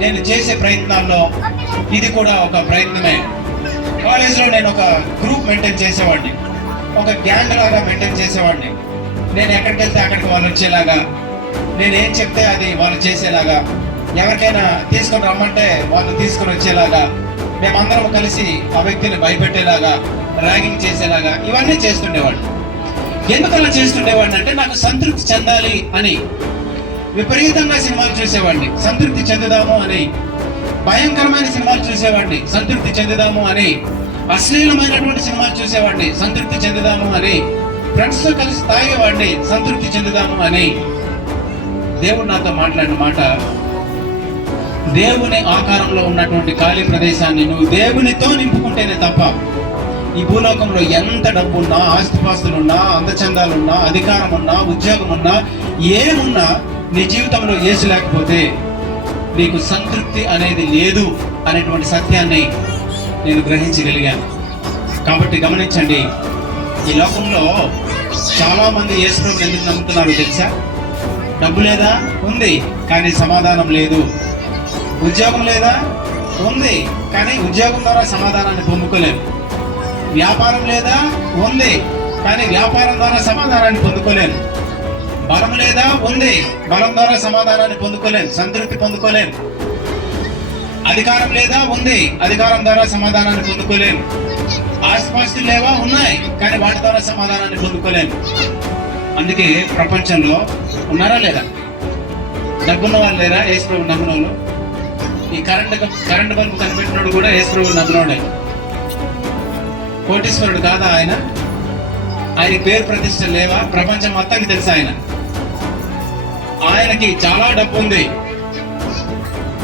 నేను చేసే ప్రయత్నాల్లో ఇది కూడా ఒక ప్రయత్నమే. కాలేజీలో నేను ఒక గ్రూప్ మెయింటైన్ చేసేవాడిని, ఒక గ్యాంగ్ లాగా మెయింటైన్ చేసేవాడిని. నేను ఎక్కడికి వెళ్తే అక్కడికి వాళ్ళు వచ్చేలాగా, నేను ఏం చెప్తే అది వాళ్ళు చేసేలాగా, ఎవరికైనా తీసుకొని రమ్మంటే వాళ్ళు తీసుకొని వచ్చేలాగా, మేమందరం కలిసి ఆ వ్యక్తిని భయపెట్టేలాగా, ర్యాగింగ్ చేసేలాగా ఇవన్నీ చేస్తుండేవాడిని. ఎందుకు అలా చేస్తుండేవాడిని అంటే నాకు సంతృప్తి చెందాలి అని. విపరీతంగా సినిమాలు చూసేవాడిని, సంతృప్తి చెందుదాము అని. భయంకరమైన సినిమాలు చూసేవాడిని, సంతృప్తి చెందుదాము అని. అశ్లీలమైనటువంటి సినిమాలు చూసేవాడిని, సంతృప్తి చెందుదాము అని. ఫ్రెండ్స్తో కలిసి తాగేవాడిని, సంతృప్తి చెందుదాము అని. దేవుడు నాతో మాట్లాడిన మాట, దేవుని ఆకారంలో ఉన్నటువంటి ఖాళీ ప్రదేశాన్ని నువ్వు దేవునితో నింపుకుంటేనే తప్ప ఈ భూలోకంలో ఎంత డబ్బున్నా, ఆస్తిపాస్తులున్నా, అందచందాలున్నా, అధికారం ఉన్నా, ఉద్యోగం ఉన్నా, ఏమున్నా నీ జీవితంలో యేసు లేకపోతే నీకు సంతృప్తి అనేది లేదు అనేటువంటి సత్యాన్ని నేను గ్రహించగలిగాను. కాబట్టి గమనించండి, ఈ లోకంలో చాలా మంది యేసు ప్రభువుని ఎందుకు నమ్ముతున్నారో తెలుసా? డబ్బు లేదా? ఉంది, కానీ సమాధానం లేదు. ఉద్యోగం లేదా? ఉంది, కానీ ఉద్యోగం ద్వారా సమాధానాన్ని పొందుకోలేము. వ్యాపారం లేదా? ఉంది, కానీ వ్యాపారం ద్వారా సమాధానాన్ని పొందుకోలేము. బలం లేదా? ఉంది. బలం ద్వారా సమాధానాన్ని పొందుకోలేం, సంతృప్తి పొందుకోలేం. అధికారం లేదా? ఉంది. అధికారం ద్వారా సమాధానాన్ని పొందుకోలేం. ఆస్తిపాస్తులు లేవా? ఉన్నాయి. కానీ వాటి ద్వారా సమాధానాన్ని పొందుకోలేం. అందుకే ప్రపంచంలో ఉన్నారా లేదా? డబ్బున్న వాళ్ళు లేరా? యేసు ప్రభు నమ్మిన వాళ్ళు. ఈ కరెంట్ బల్బు కనిపెట్టినోడు కూడా యేసు ప్రభు నమ్మినోడే. కోటీశ్వరుడు కాదా ఆయన? ఆయన పేరు ప్రతిష్ట లేవా? ప్రపంచం మొత్తానికి తెలుసు ఆయనకి చాలా డబ్బు ఉంది,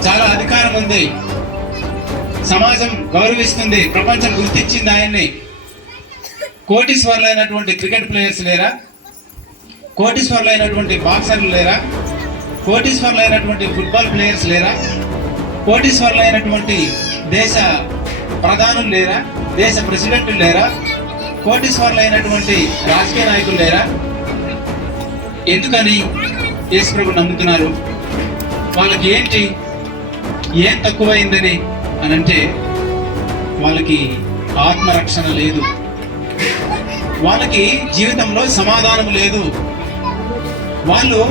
చాలా అధికారం ఉంది, సమాజం గౌరవిస్తుంది, ప్రపంచం గుర్తించింది ఆయన్ని. కోటీశ్వరులైనటువంటి క్రికెట్ ప్లేయర్స్ లేరా? కోటీశ్వరులైనటువంటి బాక్సర్లు లేరా? కోటీశ్వరులైనటువంటి ఫుట్బాల్ ప్లేయర్స్ లేరా? కోటీశ్వరులైనటువంటి దేశ ప్రధానులు లేరా? దేశ ప్రెసిడెంట్లు లేరా? కోటీశ్వరులైనటువంటి రాజకీయ నాయకులు లేరా? ఎందుకని యేసు ప్రభు నమ్ముతున్నారు? వాళ్ళకి ఏంటి, ఏం తక్కువైందని అని అంటే, వాళ్ళకి ఆత్మరక్షణ లేదు, వాళ్ళకి జీవితంలో సమాధానం లేదు. వాళ్ళు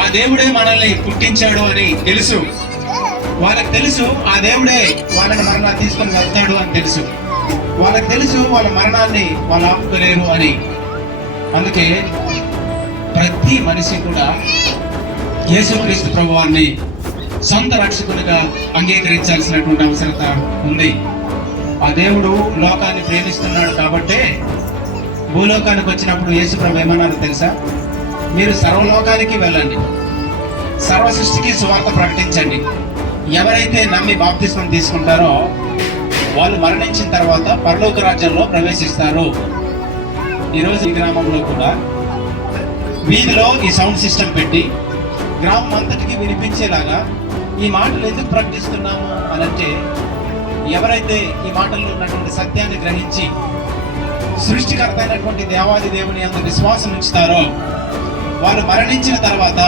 ఆ దేవుడే మనల్ని పుట్టించాడు అని తెలుసు, వాళ్ళకి తెలుసు ఆ దేవుడే వాళ్ళని మరణాన్ని తీసుకొని వెళ్తాడు అని తెలుసు, వాళ్ళకి తెలుసు వాళ్ళ మరణాన్ని వాళ్ళు ఆపుకోలేరు అని. అందుకే ప్రతి మనిషి కూడా యేసుక్రీస్తు ప్రభువాన్ని సొంత రక్షకునిగా అంగీకరించాల్సినటువంటి అవసరత ఉంది. ఆ దేవుడు లోకాన్ని ప్రేమిస్తున్నాడు కాబట్టే భూలోకానికి వచ్చినప్పుడు యేసు ప్రభు ఏమన్నారు తెలుసా? మీరు సర్వలోకానికి వెళ్ళండి, సర్వ సృష్టికి సువార్త ప్రకటించండి. ఎవరైతే నమ్మి బాప్తిస్మం తీసుకుంటారో వాళ్ళు మరణించిన తర్వాత పరలోక రాజ్యంలో ప్రవేశిస్తారు. ఈరోజు ఈ గ్రామంలో కూడా వీధిలో ఈ సౌండ్ సిస్టమ్ పెట్టి గ్రామం అంతటికి వినిపించేలాగా ఈ మాటలు ఎందుకు ప్రకటిస్తున్నాము అని అంటే, ఎవరైతే ఈ మాటల్లో ఉన్నటువంటి సత్యాన్ని గ్రహించి సృష్టికర్త అయినటువంటి దేవాది దేవుని యందు విశ్వాసం ఉంచుతారో వాళ్ళు మరణించిన తర్వాత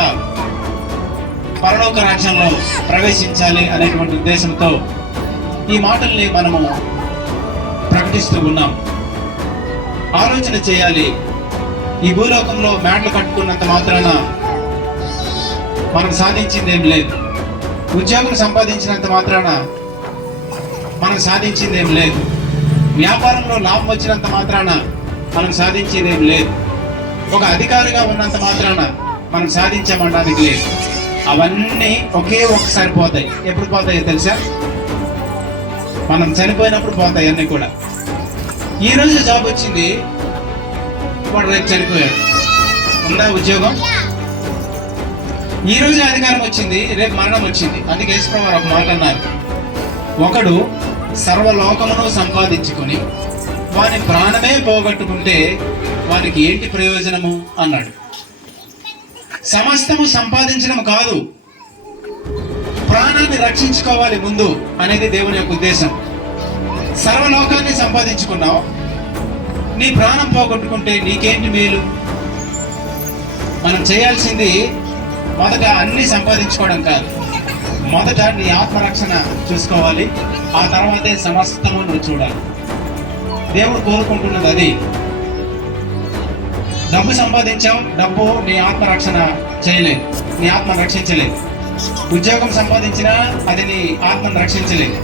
పరలోక రాజ్యంలో ప్రవేశించాలి అనేటువంటి ఉద్దేశంతో ఈ మాటల్ని మనము ప్రకటిస్తూ ఉన్నాం. ఆలోచన చేయాలి. ఈ భూలోకంలో మేడలు కట్టుకున్నంత మాత్రాన మనం సాధించిందేం లేదు, ఉద్యోగం సంపాదించినంత మాత్రాన మనం సాధించిందేం లేదు, వ్యాపారంలో లాభం వచ్చినంత మాత్రాన మనం సాధించేదేం లేదు, ఒక అధికారిగా ఉన్నంత మాత్రాన మనం సాధించామనడానికి లేదు. అవన్నీ ఒకే ఒకసారి పోతాయి. ఎప్పుడు పోతాయో తెలుసా? మనం చనిపోయినప్పుడు పోతాయి అన్నీ కూడా. ఈ రోజు జాబ్ వచ్చింది, వాడు రేపు చనిపోయాడు, ఉందా ఉద్యోగం? ఈ రోజు అధికారం వచ్చింది, రేపు మరణం వచ్చింది. అందుకే యేసుప్రభు వారు ఒక మాట అన్నారు, ఒకడు సర్వలోకమును సంపాదించుకొని వాని ప్రాణమే పోగొట్టుకుంటే వానికి ఏంటి ప్రయోజనము అన్నాడు. సమస్తము సంపాదించడం కాదు, ప్రాణాన్ని రక్షించుకోవాలి ముందు అనేది దేవుని యొక్క ఉద్దేశం. సర్వలోకాన్ని సంపాదించుకున్నావు, నీ ప్రాణం పోగొట్టుకుంటే నీకేంటి మేలు? మనం చేయాల్సింది మొదట అన్ని సంపాదించుకోవడం కాదు, మొదట నీ ఆత్మరక్షణ చూసుకోవాలి, ఆ తర్వాతే సమస్తము నువ్వు చూడాలి. దేవుడు కోరుకుంటున్నది అది. డబ్బు సంపాదించావు, డబ్బు నీ ఆత్మరక్షణ చేయలేదు, నీ ఆత్మను రక్షించలేదు. ఉద్యోగం సంపాదించినా అది నీ ఆత్మను రక్షించలేదు.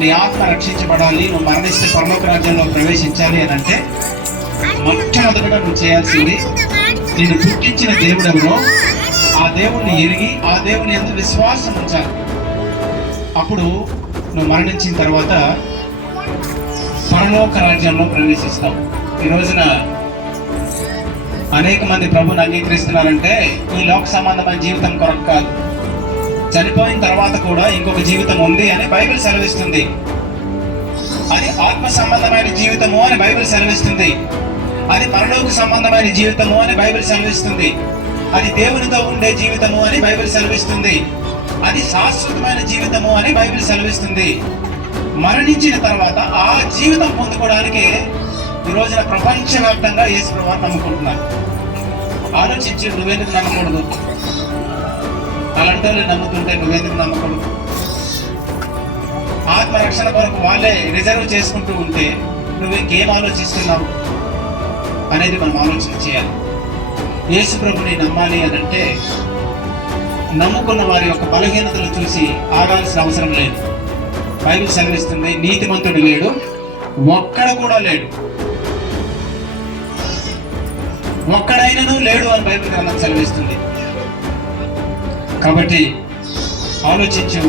నీ ఆత్మ రక్షించబడాలి, నువ్వు మరణిస్తే పరలోక రాజ్యంలో ప్రవేశించాలి అని అంటే మొట్టమొదటిగా నువ్వు చేయాల్సింది, నేను పుట్టించిన దేవుడు ఎవరో ఆ దేవుణ్ణి ఎరిగి ఆ దేవుని యందు విశ్వాసం ఉంచాలి. అప్పుడు నువ్వు మరణించిన తర్వాత పరలోక రాజ్యంలో ప్రవేశిస్తావు. ఈ రోజున అనేక మంది ప్రభుని అంగీకరిస్తున్నారంటే ఈ లోక సంబంధమైన జీవితం కొరకు కాదు, చనిపోయిన తర్వాత కూడా ఇంకొక జీవితం ఉంది అని బైబిల్ సెలవిస్తుంది. అది ఆత్మ సంబంధమైన జీవితము అని బైబిల్ సెలవిస్తుంది. అది పరలోక సంబంధమైన జీవితము అని బైబిల్ సెలవిస్తుంది. అది దేవునితో ఉండే జీవితము అని బైబిల్ సెలవిస్తుంది. అది శాశ్వతమైన జీవితము అని బైబిల్ సెలవిస్తుంది. మరణించిన తర్వాత ఆ జీవితం పొందుకోవడానికి ఈ రోజున ప్రపంచవ్యాప్తంగా యేసు ప్రభువుని నమ్ముకుంటున్నారు. ఆలోచించి, నువ్వెందుకు నమ్మకూడదు? అలాంటి వాళ్ళు నమ్ముతుంటే నువ్వెందుకు నమ్మకూడదు? ఆత్మరక్షణ కొరకు వాళ్ళే రిజర్వ్ చేసుకుంటూ ఉంటే నువ్వు ఇంకేం ఆలోచిస్తున్నావు అనేది మనం ఆలోచన చేయాలి. యేసు ప్రభుని నమ్మాలి అని అంటే నమ్ముకున్న వారి యొక్క బలహీనతలు చూసి ఆగాల్సిన అవసరం లేదు. బైబిల్ సెలవిస్తుంది, నీతిమంతుడు లేడు, ఒక్కడ కూడా లేడు, ఒక్కడైనను లేడు అని బైబిల్ గ్రంథం సెలవిస్తుంది. కాబట్టి ఆలోచించు,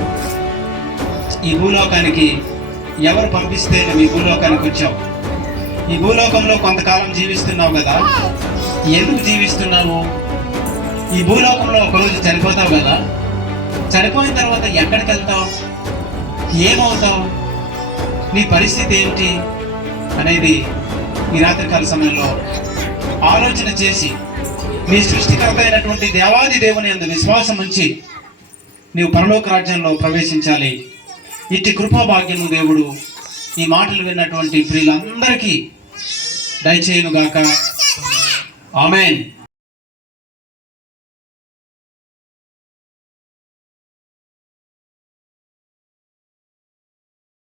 ఈ భూలోకానికి ఎవరు పంపిస్తే నువ్వు ఈ భూలోకానికి వచ్చావు? ఈ భూలోకంలో కొంతకాలం జీవిస్తున్నావు కదా, ఎందుకు జీవిస్తున్నావు? ఈ భూలోకంలో ఒకరోజు చనిపోతావు కదా, చనిపోయిన తర్వాత ఎక్కడికి వెళ్తావు, ఏమవుతావు, నీ పరిస్థితి ఏమిటి అనేది ఈ రాత్రికాల సమయంలో ఆలోచన చేసి నీ సృష్టికర్త అయినటువంటి దేవాది దేవుని యందు విశ్వాసం ఉంచి నీవు పరలోక రాజ్యంలో ప్రవేశించాలి. ఇట్టి కృపాభాగ్యము దేవుడు ఈ మాటలు విన్నటువంటి ప్రియులందరికీ దయచేయునుగాక. ఆమేన్.